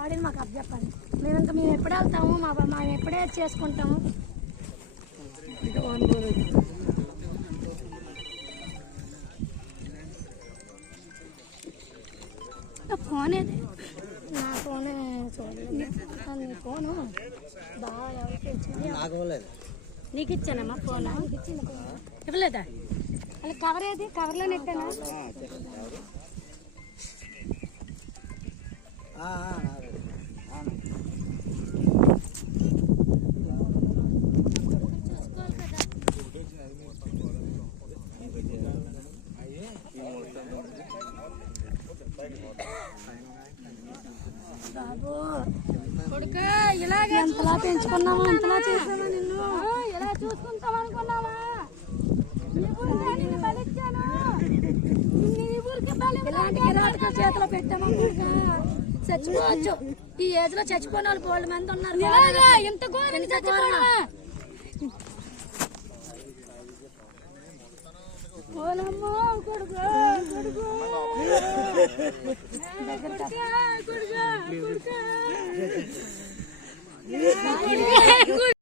వాడిని మాకు అప్ చెప్పండి. మేము ఎప్పుడు వెళ్తాము, మేము ఎప్పుడే చేసుకుంటాము. ఫోన్ ఏది? నా ఫోనే చూడలేదు. నీ ఫోను బాగా ఎవరికి ఇచ్చింది? నీకు ఇచ్చానమ్మా ఫోన్. ఇవ్వలేదా? అలా కవర్ ఏది? కవర్లో నెట్టానా? బాబు కొడుకా, ఇలాగే ఎంతలా పెంచుకున్నావా, ఎంతలా చేసావా, నిన్ను ఎలా చూసుకుంటావు అనుకున్నావా? చేతిలో పెట్టామా? చచ్చిపోవచ్చు. ఈ ఏజ్ లో చచ్చిపోయిన వాళ్ళు బోల్డ్ మంది ఉన్నారు. ఇంత ఘోరం కొడుకు